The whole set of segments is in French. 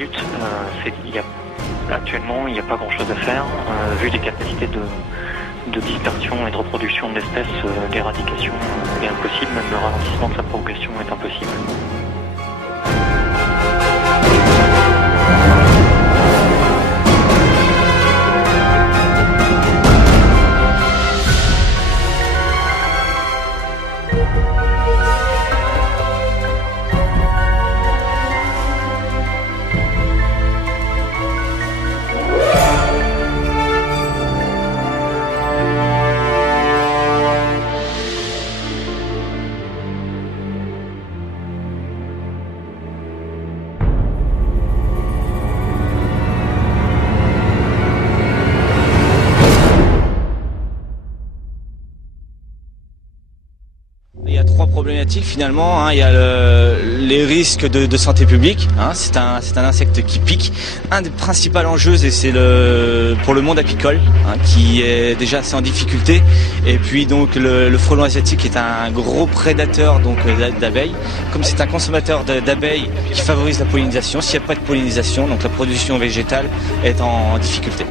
but, actuellement, il n'y a pas grand-chose à faire. Vu les capacités de dispersion et de reproduction de l'espèce, l'éradication est impossible, même le ralentissement de sa propagation est impossible. Il y a trois problématiques finalement, hein. Il y a les risques de santé publique, hein. C'est un insecte qui pique. Un des principaux enjeux, c'est pour le monde apicole, hein, qui est déjà assez en difficulté. Et puis donc le frelon asiatique est un gros prédateur d'abeilles. Comme c'est un consommateur d'abeilles qui favorise la pollinisation, s'il n'y a pas de pollinisation, donc la production végétale est en difficulté.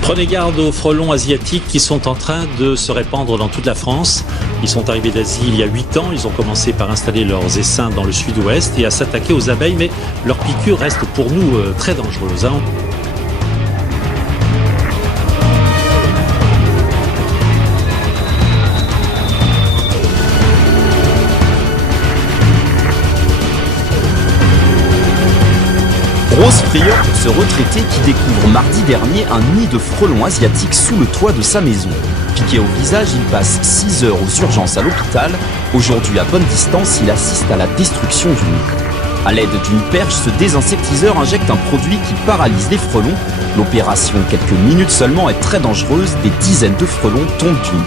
Prenez garde aux frelons asiatiques qui sont en train de se répandre dans toute la France. Ils sont arrivés d'Asie il y a 8 ans. Ils ont commencé par installer leurs essaims dans le sud-ouest et à s'attaquer aux abeilles. Mais leur piqûre reste pour nous très dangereuse, hein. Grosse frayeur pour ce retraité qui découvre mardi dernier un nid de frelons asiatiques sous le toit de sa maison. Piqué au visage, il passe 6 heures aux urgences à l'hôpital. Aujourd'hui, à bonne distance, il assiste à la destruction du nid. À l'aide d'une perche, ce désinsectiseur injecte un produit qui paralyse les frelons. L'opération, quelques minutes seulement, est très dangereuse. Des dizaines de frelons tombent du nid.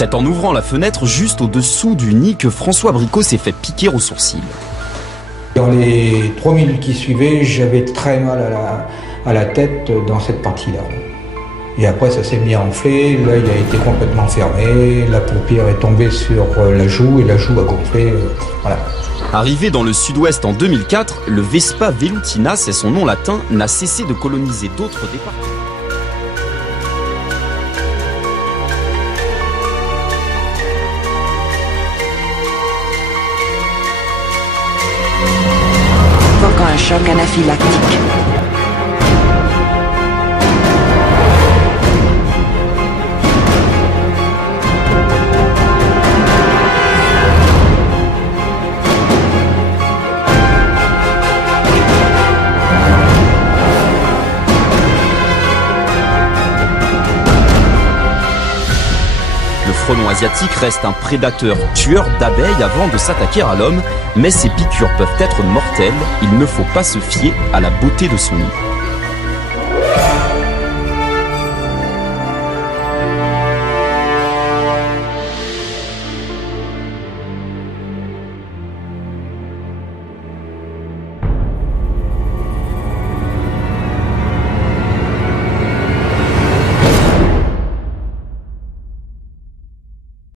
C'est en ouvrant la fenêtre juste au-dessous du nid que François Bricot s'est fait piquer au sourcil. Dans les 3 minutes qui suivaient, j'avais très mal à la tête dans cette partie-là. Et après, ça s'est mis à enfler, l'œil a été complètement fermé, la paupière est tombée sur la joue et la joue a gonflé. Voilà. Arrivé dans le sud-ouest en 2004, le Vespa velutina, c'est son nom latin, n'a cessé de coloniser d'autres départements. Un choc anaphylactique. Le frelon asiatique reste un prédateur tueur d'abeilles avant de s'attaquer à l'homme, mais ses piqûres peuvent être mortelles, il ne faut pas se fier à la beauté de son nid.